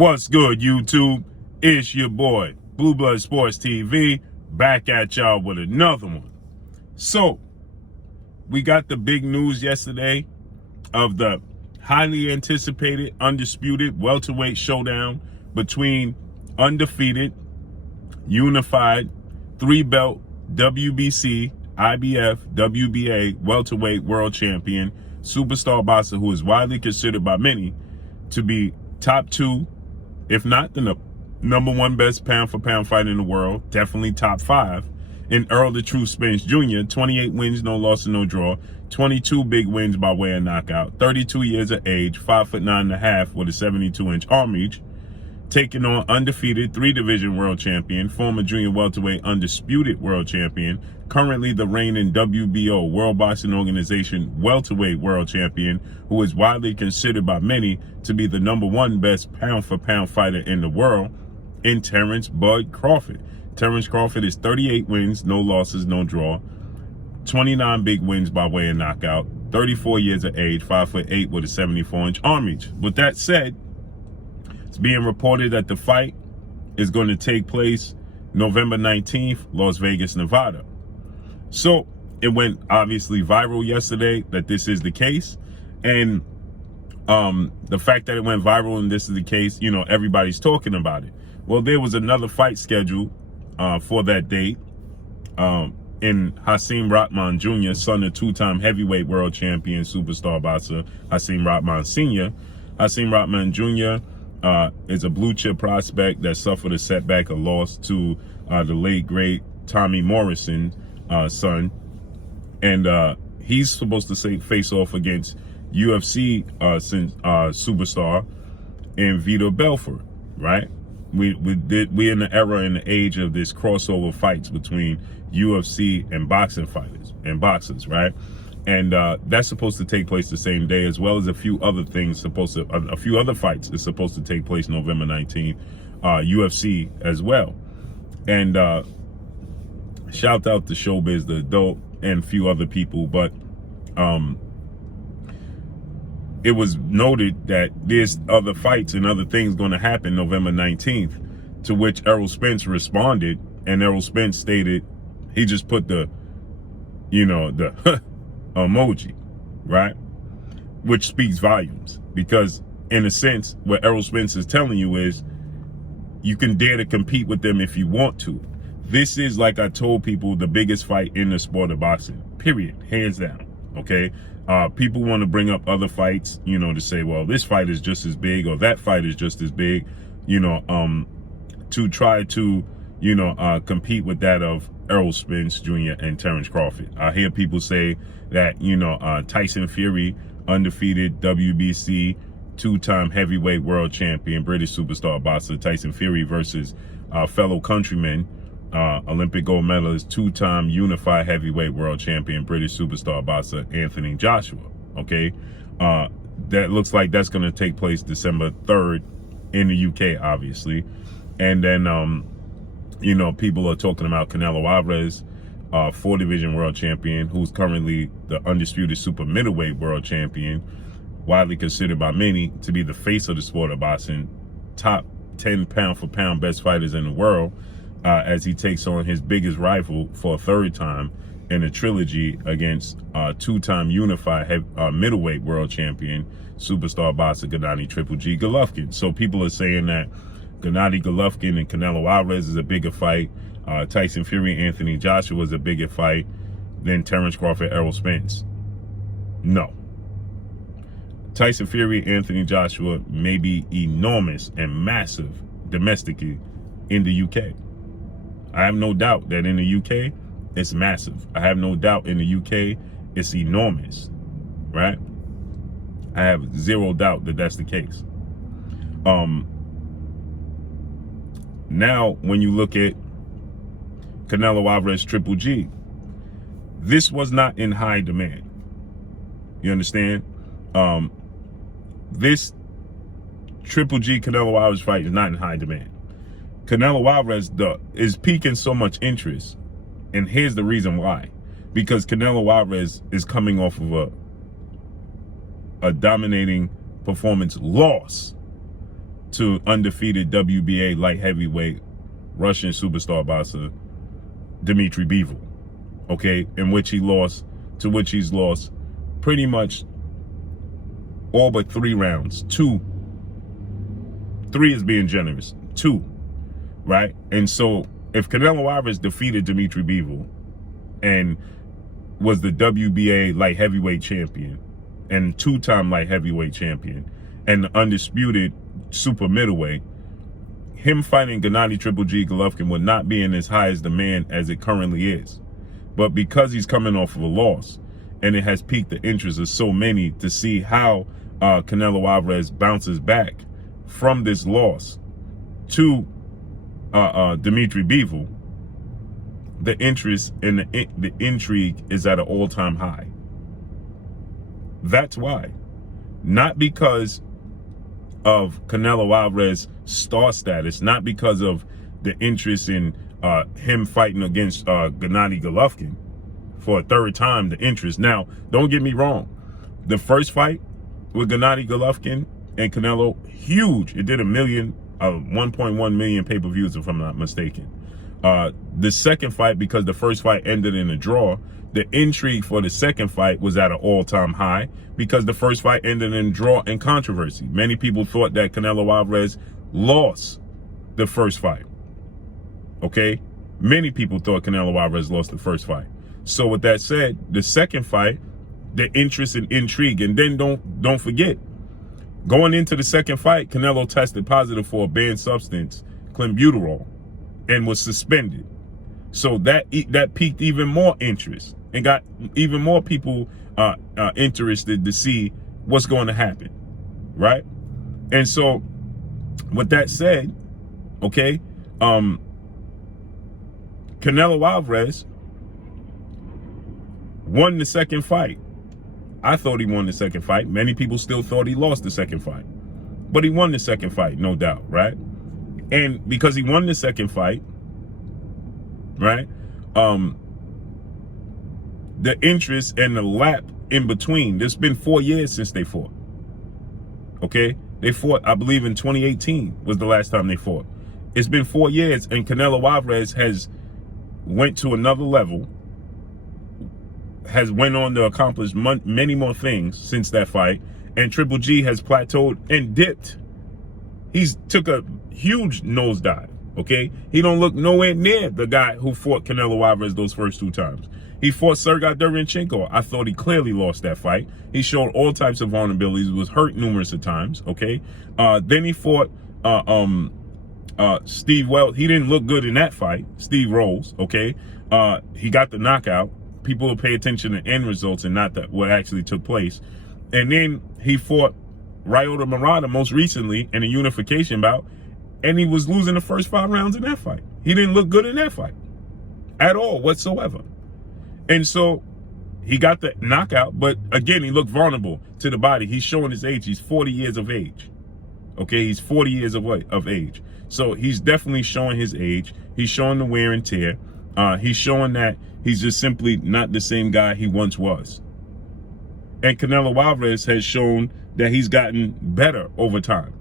What's good, YouTube? It's your boy, Blue Blood Sports TV, back at y'all with another one. So, we got the big news yesterday of the highly anticipated, undisputed welterweight showdown between undefeated, unified, three-belt WBC, IBF, WBA welterweight world champion, superstar boxer who is widely considered by many to be top two, if not the number one best pound-for-pound fighter in the world, definitely top five, in Errol the True Spence Jr., 28 wins, no loss, and no draw, 22 big wins by way of knockout, 32 years of age, 5'9.5" with a 72-inch arm reach, taking on undefeated three-division world champion, former junior welterweight undisputed world champion, currently the reigning WBO, World Boxing Organization welterweight world champion, who is widely considered by many to be the number one best pound-for-pound fighter in the world, in Terence "Bud" Crawford. Terence Crawford is 38 wins, no losses, no draw, 29 big wins by way of knockout, 34 years of age, 5'8" with a 74-inch arm reach. With that said, it's being reported that the fight is going to take place November 19th, Las Vegas, Nevada. So it went obviously viral yesterday that this is the case. And the fact that it went viral and this is the case, you know, everybody's talking about it. Well, there was another fight scheduled for that date in Hasim Rahman Jr., son of two-time heavyweight world champion, superstar boxer Hasim Rahman Sr. Hasim Rahman Jr. Is a blue chip prospect that suffered a setback, a loss to the late great Tommy Morrison's son, and he's supposed to face off against UFC superstar and Vitor Belfort, right? We in the era and the age of this crossover fights between UFC and boxing fighters and boxers, right? And that's supposed to take place the same day, as well as a few other things a few other fights is supposed to take place November 19th, UFC as well. And shout out to Showbiz, the adult, and a few other people. But it was noted that there's other fights and other things going to happen November 19th, to which Errol Spence responded, and Errol Spence stated, he just put the emoji, right? Which speaks volumes, because in a sense, what Errol Spence is telling you is you can dare to compete with them if you want to. This is, like I told people, the biggest fight in the sport of boxing, period, hands down, okay? People want to bring up other fights, you know, to say, well, this fight is just as big or that fight is just as big, you know, to try to, you know, compete with that of Errol Spence Jr. and Terence Crawford. I hear people say that, you know, Tyson Fury, undefeated WBC, two-time heavyweight world champion, British superstar boxer Tyson Fury versus fellow countryman, Olympic gold medalist, two-time unified heavyweight world champion, British superstar boxer Anthony Joshua, okay? That looks like that's going to take place December 3rd in the UK, obviously. And then, you know, people are talking about Canelo Alvarez, four-division world champion, who's currently the undisputed super middleweight world champion, widely considered by many to be the face of the sport of boxing, top 10 pound-for-pound best fighters in the world, as he takes on his biggest rival for a third time in a trilogy against two-time unified middleweight world champion, superstar boxer Gennady Triple G Golovkin. So people are saying that Gennady Golovkin and Canelo Alvarez is a bigger fight. Tyson Fury, Anthony Joshua is a bigger fight than Terence Crawford, Errol Spence. No. Tyson Fury, Anthony Joshua may be enormous and massive domestically in the UK. I have no doubt that in the UK, it's massive. I have no doubt in the UK, it's enormous, right? I have zero doubt that that's the case. Now, when you look at Canelo Alvarez Triple G, this was not in high demand. You understand? This Triple G Canelo Alvarez fight is not in high demand. Canelo Alvarez is piquing so much interest, and here's the reason why. Because Canelo Alvarez is coming off of a dominating performance loss to undefeated WBA light heavyweight Russian superstar boxer Dmitry Bivol, okay, in which he's lost pretty much all but 3 rounds. 3 is being generous. 2, right? And so if Canelo Alvarez defeated Dmitry Bivol and was the WBA light heavyweight champion and 2-time light heavyweight champion and the undisputed super middleweight, him fighting Gennady Triple G Golovkin would not be in as high as demand as it currently is. But because he's coming off of a loss, and it has piqued the interest of so many to see how Canelo Alvarez bounces back from this loss to Dmitry Bivol, the interest and the intrigue is at an all-time high. That's why. Not because of Canelo Alvarez's star status, not because of the interest in him fighting against Gennady Golovkin for a 3rd time, the interest. Now, don't get me wrong. The first fight with Gennady Golovkin and Canelo, huge. It did 1.1 million pay-per-views, if I'm not mistaken. The second fight, because the first fight ended in a draw, the intrigue for the second fight was at an all-time high because the first fight ended in a draw and controversy. Many people thought that Canelo Alvarez lost the first fight. Okay? Many people thought Canelo Alvarez lost the first fight. So with that said, the second fight, the interest and intrigue, and then don't forget, going into the second fight, Canelo tested positive for a banned substance, clenbuterol, and was suspended. So that piqued even more interest and got even more people interested to see what's going to happen, right? And so with that said, okay, Canelo Alvarez won the second fight. I thought he won the second fight. Many people still thought he lost the second fight. But he won the second fight, no doubt, right? And because he won the second fight, right, the interest and the lap in between, there's been 4 years since they fought. Okay? They fought, I believe, in 2018 was the last time they fought. It's been 4 years, and Canelo Alvarez has went to another level, has went on to accomplish many more things since that fight, and Triple G has plateaued and dipped. He's took a huge nosedive, okay? He don't look nowhere near the guy who fought Canelo Alvarez those first 2 times. He fought Sergey Derenchenko. I thought he clearly lost that fight. He showed all types of vulnerabilities, was hurt numerous of times, okay? Then he fought Steve Wells. He didn't look good in that fight, Steve Rolls, okay? He got the knockout. People will pay attention to end results and not that what actually took place. And then he fought Ryota Murata most recently in a unification bout, and he was losing the first 5 rounds in that fight. He didn't look good in that fight at all whatsoever. And so he got the knockout, but again, he looked vulnerable to the body. He's showing his age. He's 40 years of age. Okay, he's 40 years of age. So he's definitely showing his age. He's showing the wear and tear. He's showing that he's just simply not the same guy he once was. And Canelo Alvarez has shown that he's gotten better over time.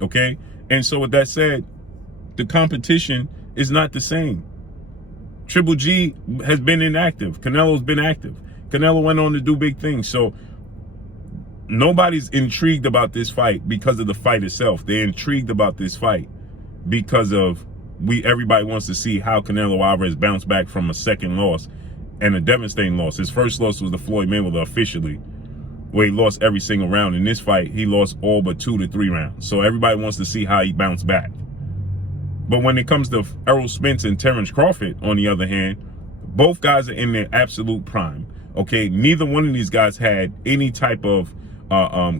Okay? And so with that said, the competition is not the same. Triple G has been inactive. Canelo's been active. Canelo went on to do big things. So nobody's intrigued about this fight because of the fight itself. They're intrigued about this fight because of everybody wants to see how Canelo Alvarez bounced back from a second loss and a devastating loss. His first loss was the Floyd Mayweather officially, where he lost every single round. In this fight, he lost all but 2 to 3 rounds. So everybody wants to see how he bounced back. But when it comes to Errol Spence and Terence Crawford, on the other hand, both guys are in their absolute prime. Okay, neither one of these guys had any type of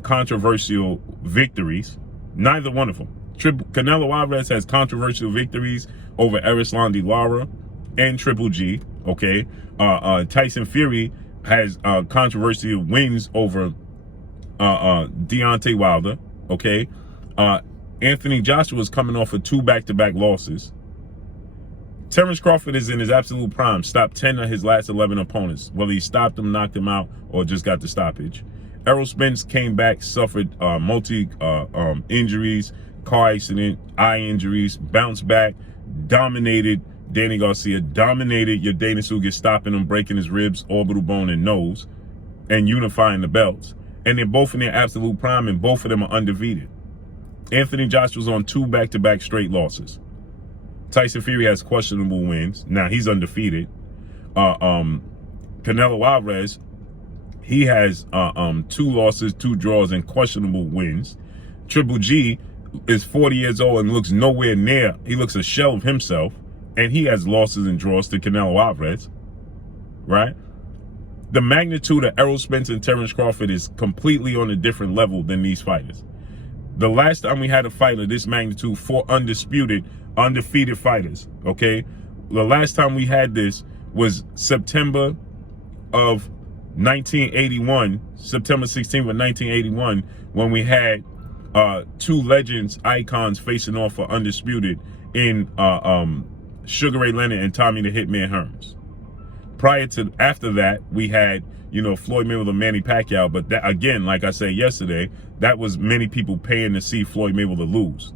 controversial victories. Neither one of them. Canelo Alvarez has controversial victories over Erislandy Lara and Triple G. Okay, Tyson Fury has controversial wins over Deontay Wilder. Okay, Anthony Joshua's coming off of 2 back-to-back losses. Terence Crawford is in his absolute prime. Stopped 10 of his last 11 opponents. Whether he stopped them, knocked them out, or just got the stoppage. Errol Spence came back, suffered multi injuries, car accident, eye injuries, bounced back, dominated Danny Garcia, dominated your Dana Suga, stopping him, breaking his ribs, orbital bone, and nose, and unifying the belts. And they're both in their absolute prime, and both of them are undefeated. Anthony Joshua's on 2 back-to-back straight losses. Tyson Fury has questionable wins. Now he's undefeated. Canelo Alvarez, he has 2 losses, 2 draws, and questionable wins. Triple G is 40 years old and looks nowhere near. He looks a shell of himself, and he has losses and draws to Canelo Alvarez. Right? The magnitude of Errol Spence and Terence Crawford is completely on a different level than these fighters. The last time we had a fight of this magnitude, 4 undefeated fighters, okay? The last time we had this was September of 1981, September 16th of 1981, when we had 2 legends, icons facing off for undisputed in Sugar Ray Leonard and Tommy the Hitman Hearns. After that, we had, Floyd Mayweather, Manny Pacquiao, but that, again, like I said yesterday, that was many people paying to see Floyd Mayweather lose.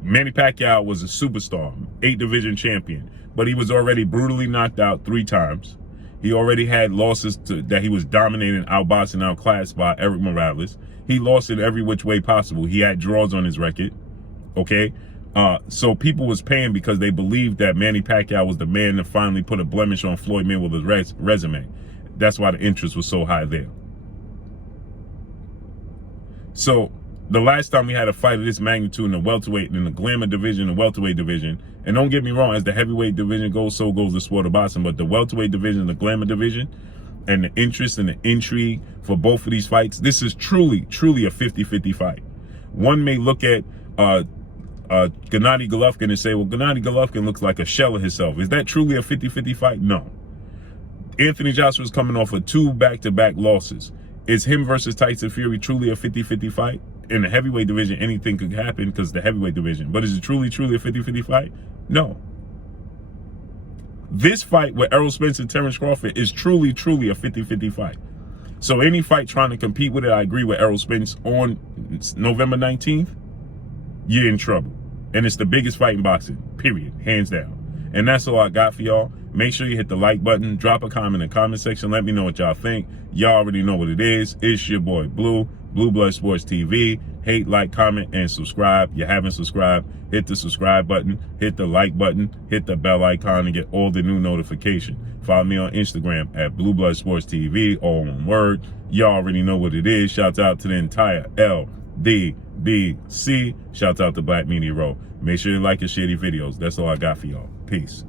Manny Pacquiao was a superstar, 8-division champion, but he was already brutally knocked out 3 times. He already had losses that he was dominating, outboxing, outclassed by Eric Morales. He lost in every which way possible. He had draws on his record, okay? So people was paying because they believed that Manny Pacquiao was the man to finally put a blemish on Floyd Mayweather's resume. That's why the interest was so high there. So the last time we had a fight of this magnitude in the welterweight, in the glamour division, the welterweight division, and don't get me wrong, as the heavyweight division goes, so goes the sport of boxing, but the welterweight division, the glamour division, and the interest and the intrigue for both of these fights, this is truly, truly a 50-50 fight. One may look at Gennady Golovkin and say, well, Gennady Golovkin looks like a shell of himself. Is that truly a 50-50 fight? No. Anthony Joshua's coming off of 2 back-to-back losses. Is him versus Tyson Fury truly a 50-50 fight? In the heavyweight division, anything could happen because the heavyweight division. But is it truly, truly a 50-50 fight? No. This fight with Errol Spence and Terence Crawford is truly, truly a 50-50 fight. So any fight trying to compete with it, I agree with Errol Spence, on November 19th, you're in trouble. And it's the biggest fight in boxing, period, hands down. And that's all I got for y'all. Make sure you hit the like button, drop a comment in the comment section, let me know what y'all think. Y'all already know what it is. It's your boy Blue, Blue Blood Sports TV. Hate, like, comment, and subscribe. You haven't subscribed, hit the subscribe button, hit the like button, hit the bell icon to get all the new notifications. Follow me on Instagram at Blue Blood Sports TV, all one word. Y'all already know what it is. Shouts out to the entire LDBC. Shouts out to Black Media Row. Make sure you like and share these videos. That's all I got for y'all. Peace.